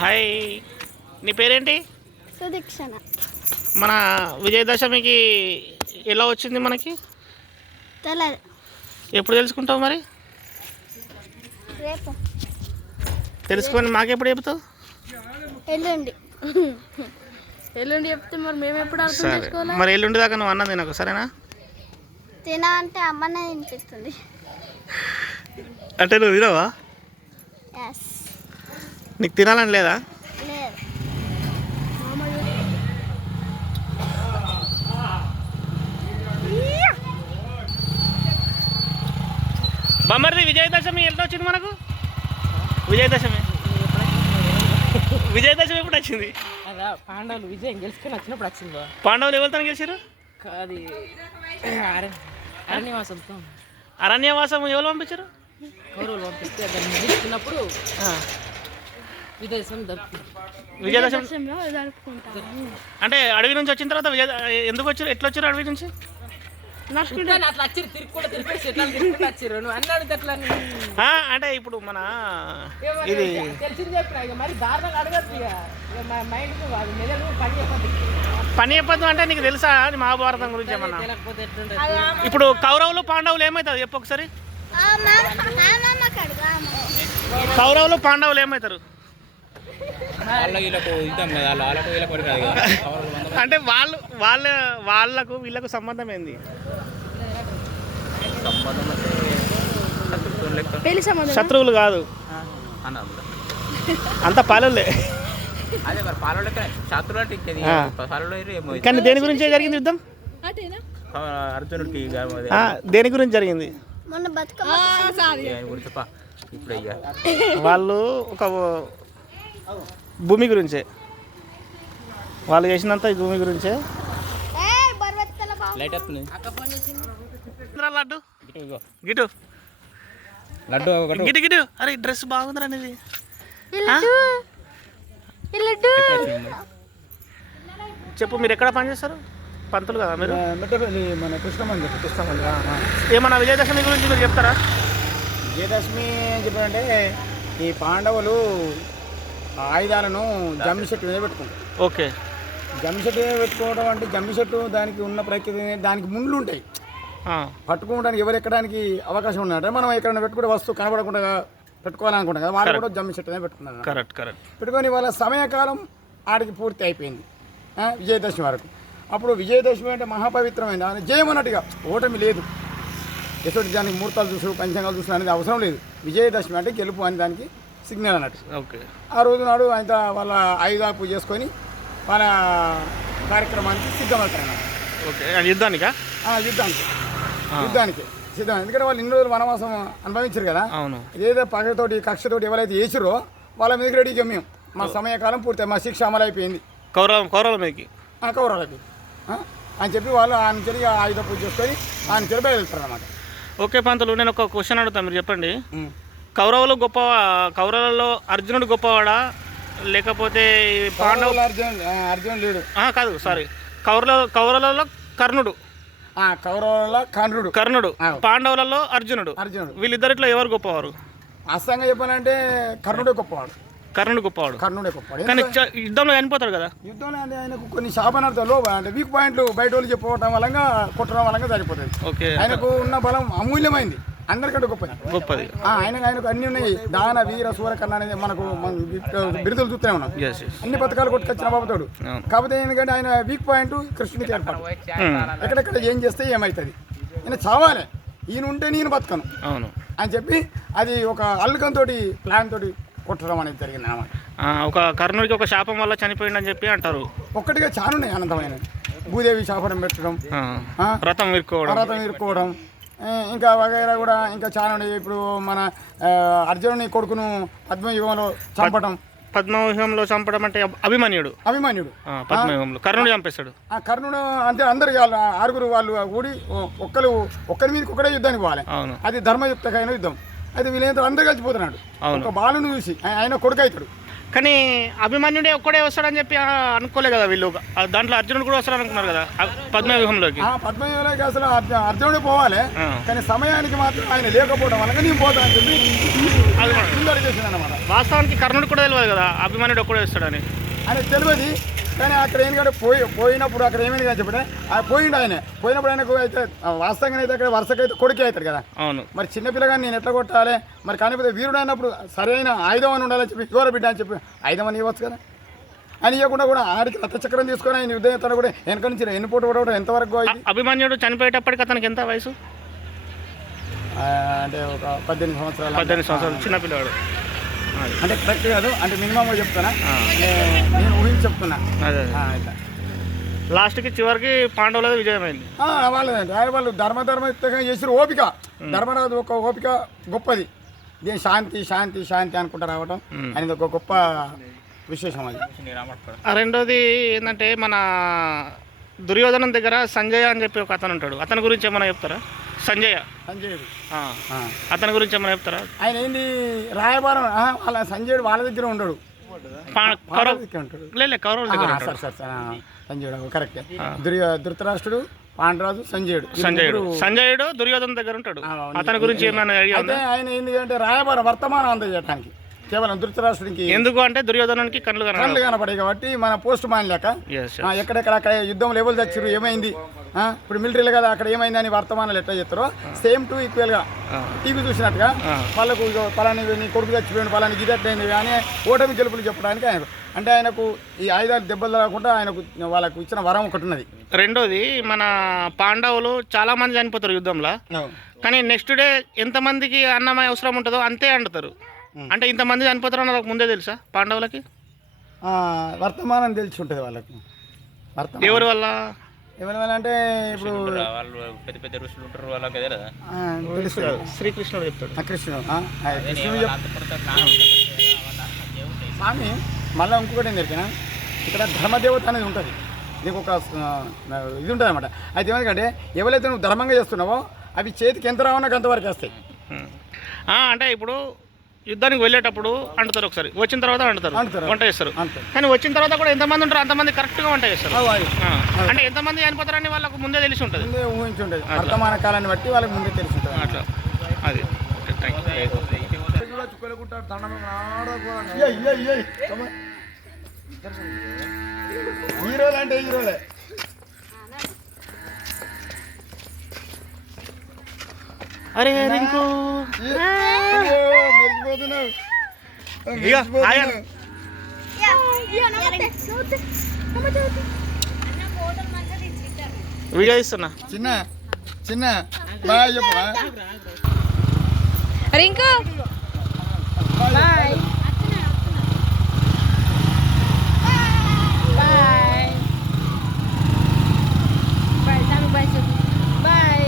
Hi, నీ పేరేంటి? సుదీక్షణ. మన విజయదశమికి ఎలా వచ్చింది మనకి? తెలియదు. ఎప్పుడు తెలుసుకుంటావు మరి? రేపు తెలుసుకొని మాకెప్పుడు చెబుతావు? ఎల్లుండి ఎల్లుండి చెప్తే మరి మేము ఎప్పుడు అర్థం సరే, చేసుకోవాలి? మరి ఎల్లుండి దాకా నువ్వు అన్నది నాకు సరేనా? తినా అంటే అమ్మనే తినిపిస్తుంది. అంటే నువ్వు తినవా? ఎస్. నీకు తినాలని లేదా? లేదు. బొమ్మరిది విజయదశమి ఎంత వచ్చింది మనకు? విజయదశమి విజయదశమి ఎప్పుడు వచ్చింది? అదా పాండవులు విజయం గెలుచుకొని వచ్చినప్పుడు వచ్చింది. పాండవులు ఎవరితో గెలిచారు? అది అరణ్యవాసంతో అరణ్యవాసం ఎవరు పంపించారు? కౌరవులు పంపిస్తే దాన్ని ముగించుకున్నప్పుడు విజయదశమి విజయదశమి అంటే అడవి నుంచి వచ్చిన తర్వాత ఎందుకు వచ్చారు? ఎట్లా వచ్చారు అడవి నుంచి? అట్లా వచ్చారు, తిరిగి కూడా తిరిగి తిరుగుతూ వచ్చారు. నువ్వు అన్నాడు అట్లా అంటే ఇప్పుడు మన ఇది తెలిసింది చెప్పిన ఇక మరి దారుణంగా అడగద్దు. ఇక మైండ్ మెదడు పని చెప్పద్దు. పని చెప్పద్దు అంటే నీకు తెలుసా అది మహాభారతం గురించి ఏమన్నా? తెలియకపోతే ఎట్లుంటుంది? ఇప్పుడు కౌరవులు పాండవులు ఏమవుతారు చెప్పు ఒకసారి? కౌరవులు పాండవులు ఏమవుతారు? అంటే వాళ్ళకు వీళ్ళకు సంబంధం ఏంది? శత్రువులు కాదు, అంత పాలలే. కానీ దేని గురించి జరిగింది యుద్ధం? అర్జునుడికి దేని గురించి జరిగింది? మొన్న బతుకమ్మ వాళ్ళు ఒక భూమి గురించే, వాళ్ళు చేసినంత ఈ భూమి గురించే. లడ్డు గిటు లడ్డు గిటు గిటు. అరే డ్రెస్ బాగుందిరా అనేది. చెప్పు, మీరు ఎక్కడ పని చేస్తారు? పంతులు కదా మీరు? మన కృష్ణమంది ఏమన్నా విజయదశమి గురించి మీరు చెప్తారా? విజయదశమి చెప్పారంటే ఈ పాండవులు ఆయుధాలను జమ్మి చెట్టు మీద పెట్టుకుంటారు. ఓకే. జమ్మి చెట్టు మీద పెట్టుకోవడం అంటే జమ్మి చెట్టు దానికి ఉన్న ప్రకృతి, దానికి ముళ్ళు ఉంటాయి. పట్టుకోవడానికి ఎవరు ఎక్కడానికి అవకాశం ఉన్నట్టే మనం ఎక్కడైనా పెట్టుకుంటే వస్తువు కనబడకుండా పెట్టుకోవాలనుకుంటాం కదా, వాళ్ళు కూడా జమ్మి చెట్టు మీద పెట్టుకున్నారు. Correct correct. పెట్టుకొని వాళ్ళ సమయకాలం ఆడికి పూర్తి అయిపోయింది విజయదశమి వరకు. అప్పుడు విజయదశమి అంటే మహాపవిత్రమైంది, ఆయన జయం అన్నట్టుగా, ఓటమి లేదు. ఎటువంటి దానికి ముహూర్తాలు చూసు పంచాంగాలు చూసు అనేది అవసరం లేదు. విజయదశమి అంటే గెలుపు అని దానికి సిగ్నల్ అన్నట్టు. ఓకే. ఆ రోజు నాడు ఆయన వాళ్ళ ఆయుధాలు పూజ చేసుకొని వాళ్ళ కార్యక్రమానికి సిద్ధమవుతారు అన్నమాట. ఓకే. యుద్ధానికా? యుద్ధానికి సిద్ధం. ఎందుకంటే వాళ్ళు ఇన్ని రోజులు వనవాసం అనుభవించారు కదా. అవును. ఏదో పగతోటి కక్షతోటి ఎవరైతే వేసిరో వాళ్ళ మీదకి రెడీగా మేము మా సమయకాలం పూర్తి, మా శిక్ష అమలు అయిపోయింది కౌరవుల మీదకి, కౌరవులకి అని చెప్పి వాళ్ళు ఆయన చెల్లి ఆయుధ పూజ చేసుకొని ఆయన చెల్లి బయలుదేరుతారు అన్నమాట. ఓకే పంతులు, నేను ఒక క్వశ్చన్ అడుగుతాను, మీరు చెప్పండి. కౌరవులు కౌరవులలో అర్జునుడు గొప్పవాడా లేకపోతే పాండవులు? అర్జునుడు లేడు. కాదు, సారీ, కౌరవులలో కర్ణుడు. కర్ణుడు. పాండవులలో అర్జునుడు. వీళ్ళిద్దరిట్లో ఎవరు గొప్పవారు? అస్తంగా చెప్పాలంటే కర్ణుడే గొప్పవాడు. కర్ణుడే గొప్పవాడు. కానీ యుద్ధంలో చనిపోతాడు కదా. యుద్ధంలో అంటే ఆయనకు కొన్ని శాపనార్థాలు అంటే వీక్ పాయింట్లు బయట వాళ్ళు చెప్పుకోవడం వల్ల కొట్టడం వల్ల సరిపోతుంది. ఓకే. ఆయనకు ఉన్న బలం అమూల్యమైంది, అందరికంటే గొప్పది. ఆయనకు అన్ని ఉన్నాయి. దాన వీర సూరకర్ణ అనేది మనకు బిరుదులు చూస్తూనే ఉన్నాం. అన్ని పథకాలు కొట్టుకొచ్చిన బాబుతాడు. కాకపోతే ఎందుకంటే ఆయన వీక్ పాయింట్ కృష్ణునికి ఏర్పాటు. ఎక్కడెక్కడ ఏం చేస్తే ఏమవుతుంది, ఈయన చావాలి, ఈయన ఉంటే నేను బతకను అని చెప్పి అది ఒక అల్లుకంతో ప్లాన్ తోటి కొట్టడం అనేది జరిగింది అన్నమాట. ఒక కర్ణుడికి ఒక శాపం వల్ల చనిపోయిందని చెప్పి అంటారు. ఒక్కటిగా చాలా ఉన్నాయి అనంతమైన. భూదేవి శాపనం పెట్టడం, రథం ఇరుక్కోవడం, ఇంకా వగైరా కూడా ఇంకా చాలా ఉన్నాయి. ఇప్పుడు మన అర్జునుని కొడుకును పద్మవ్యూహంలో చంపడం అంటే అభిమన్యుడు పద్మవ్యూహంలో కర్ణుడు చంపేస్తాడు. కర్ణుడు అంటే అందరు ఆరుగురు వాళ్ళు కూడి ఒక్కరి మీదకి ఒకటే యుద్ధానికి పోవాలి. అది ధర్మయుక్తమైన యుద్ధం. అయితే వీళ్ళంతా అందరూ కలిసిపోతున్నాడు. ఒక బాలును చూసి ఆయన కొడుకు అవుతాడు. కానీ అభిమన్యుడే ఒక్కడే వస్తాడని చెప్పి అనుకోలే కదా వీళ్ళు. దాంట్లో అర్జునుడు కూడా వస్తాడు అనుకున్నారు కదా పద్మవ్యూహంలోకి. పద్మవ్యూహంలోకి అసలు అర్జునుడు పోవాలి, కానీ సమయానికి మాత్రం ఆయన లేకపోవడం వల్ల నేను పోతానని చెప్పి చేసింది అన్నమాట. వాస్తవానికి కర్ణుడు కూడా తెలియదు కదా అభిమన్యుడు ఒక్కడే వస్తాడని. ఆయన తెలియదు, కానీ అక్కడ ఏంటంటే పోయినప్పుడు అక్కడ ఏమైంది కానీ చెప్పండి, పోయిండు ఆయన. పోయినప్పుడు ఆయనకు అయితే వాస్తవంగా అయితే అక్కడ వరుసకైతే కొడుకే అవుతాడు కదా. అవును. మరి చిన్నపిల్లగాని నేను ఎట్లా కొట్టాలి మరి, కానిపోతే వీరుడు అయినప్పుడు సరైన ఆయుధం అని ఉండాలని చెప్పి దూర బిడ్డ అని చెప్పి ఆయుధం అని ఇవ్వచ్చు కదా. ఆయన ఇవ్వకుండా కూడా ఆడికి రథచక్రం తీసుకొని ఆయన యుద్ధం ఎత్తాడు కూడా వెనక నుంచి ఎన్నిపోటు కూడా ఎంతవరకు అభిమన్యుడు చనిపోయేటప్పటికి అతనికి ఎంత వయసు? అంటే ఒక 18 సంవత్సరాలు. 18 సంవత్సరాలు చిన్నపిల్లవాడు అంటే కరెక్ట్ కాదు, అంటే మినిమం చెప్తానా, నేను ఊహించి చెప్తున్నా. లాస్ట్కి చివరికి పాండవులది విజయమైంది. వాళ్ళు ధర్మయుక్తంగా చేసిన ఓపిక, ధర్మరాజు ఒక ఓపిక గొప్పది. దీని శాంతి శాంతి శాంతి అనుకుంటా రావటం అనేది ఒక గొప్ప విశేషం అది. రెండోది ఏంటంటే మన దుర్యోధనం దగ్గర సంజయ్ అని చెప్పి ఒక అతను ఉంటాడు. అతని గురించి ఏమైనా చెప్తారా? సంజయుడు అతని గురించి ఏమైనా చెప్తారా? ఆయన ఏంది రాయబారం వాళ్ళ సంజయుడు వాళ్ళ దగ్గర ఉండడు, కౌరవుల దగ్గర. సంజయుడు కరెక్ట్. ధృతరాష్ట్రుడు, పాండరాజు, సంజయుడు దుర్యోధన దగ్గర ఉంటాడు. అతని గురించి ఏమైనా ఆయన ఏంది అంటే రాయబారం వర్తమానం అందజేయడానికి కేవలం ధృతరాష్ట్రుడికి. ఎందుకు అంటే దుర్యోధనానికి కళ్ళు కనపడాయి కాబట్టి మన పోస్ట్ మాన్ లేక ఎక్కడెక్కడ అక్కడ యుద్ధంలో ఎవరు చచ్చిరు ఏమైంది, ఇప్పుడు మిలిటరీలు కదా అక్కడ ఏమైంది అని వర్తమానాలు ఎట్లా చేస్తారో సేమ్ టు ఈక్వల్గా టీవీ చూసినట్టుగా వాళ్ళకు పలాని నీ కొడుకు చచ్చిపోయింది పలాని గిది అట్లయింది అని ఓటమి గెలుపులు చెప్పడానికి ఆయనకు, అంటే ఆయనకు ఈ ఆయుధాలు దెబ్బలు రాకుండా ఆయనకు వాళ్ళకు ఇచ్చిన వరం ఒకటి ఉన్నది. రెండోది మన పాండవులు చాలా మంది చనిపోతారు యుద్ధంలో, కానీ నెక్స్ట్ డే ఎంతమందికి అన్నం అవసరం ఉంటుందో అంతే అంటారు. అంటే ఇంతమంది చనిపోతారో నాకు ముందే తెలుసా పాండవులకి? వర్తమానం తెలిసి ఉంటుంది వాళ్ళకి. ఎవరి వల్ల అంటే ఇప్పుడు పెద్ద పెద్ద ఋషులు ఉంటారు వాళ్ళకి తెలుసు. శ్రీకృష్ణుడు చెప్తాడు. కృష్ణుడు స్వామి మళ్ళీ ఇంకొకటి ఏం దొరికినా ఇక్కడ ధర్మదేవత అనేది ఉంటుంది. నీకు ఒక ఇది ఉంటుంది అనమాట. అయితే ఏమంటే ఎవరైతే నువ్వు ధర్మంగా చేస్తున్నావో అవి చేతికి ఎంత రావన్నా అంతవరకు వేస్తాయి. అంటే ఇప్పుడు యుద్ధానికి వెళ్ళేటప్పుడు అంటుతారు, ఒకసారి వచ్చిన తర్వాత అంటుతారు, వంట చేస్తారు. కానీ వచ్చిన తర్వాత కూడా ఎంతమంది ఉంటారు అంతమంది కరెక్ట్గా వంట చేస్తారు. అంటే ఎంతమంది చనిపోతారని వాళ్ళకు ముందే తెలిసి ఉంటుంది, ఊహించి ఉంటుంది. వర్తమాన కాలాన్ని బట్టి వాళ్ళకి ముందే తెలిసి ఉంటుంది అట్లా. అది హీరోలు అంటే హీరోలే. అరే రింకు వీడియో ఇస్తున్నా. చిన్న చిన్న బాయ్ చెప్పు రింకు బాయ్.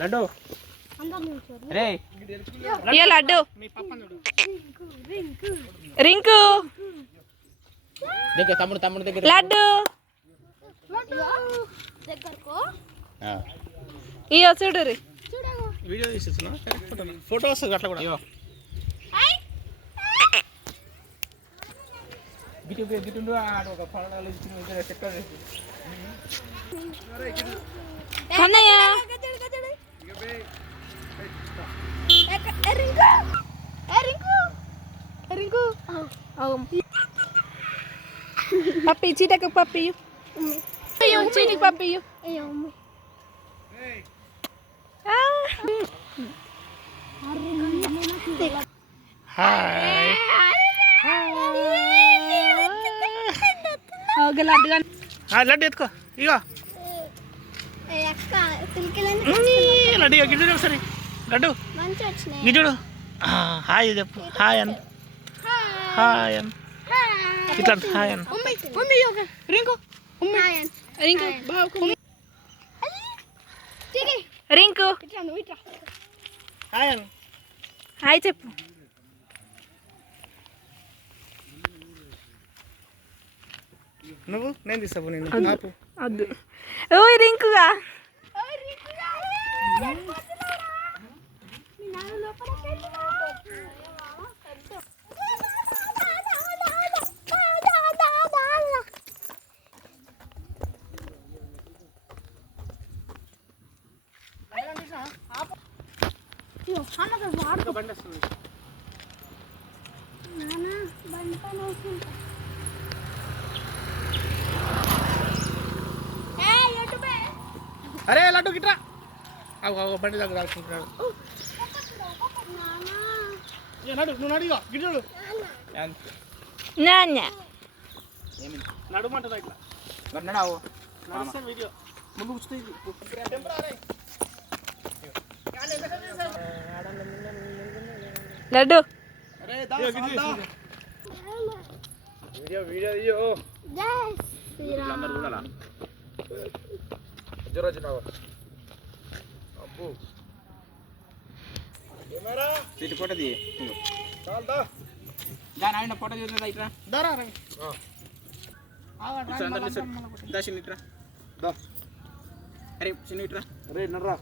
లడ్డు లడ్డు రింకు తమ్ముడు తమ్ముడు దగ్గర లడ్డు ఇయో చూడు రీ వీడియో తీసేస్తున్నా ఫోటో వస్తుంది అట్లా కూడా గిట్టు ఒక పడాలు చెప్తారు పప్పి చీటకు పప్పి చీటికి పప్పి హాయ్ లడ్డు ఎత్తుకో ఇగో లడ్డు ఇక గిడ్డు ఒకసారి లడ్డు గిడ్డు హాయ్ చెప్పు హాయ్ అన్ హాయ్ అన్ ఇట్లా హాయ్ అన్ రింకు రింకు హాయ్ అన్ హాయ్ చెప్పు నువ్వు నేను తీస్తావు నేను ఆపు వద్దు ఓయ్ రింకుగా బండి వస్తుంది అరే లడ్డు గిట్రా అవు బండి దగ్గర రాసుకుంటున్నాడు నడు నువ్వు నడిగా గిడ్డు నడుమంటదా ఇట్లా నడావు నడుస్తే వీడియో ముందు కూర్చుంది లడ్డు అరే వీడియో వీడియో అందరు చూడాలా అబ్బు సీటు ఫోటో తీ దాని ఆయన ఫోటో చూస్తుందా ఇట్లా దారా చిన్న ఇట్రా అరే చిన్న ఇట్రా రే నర్రా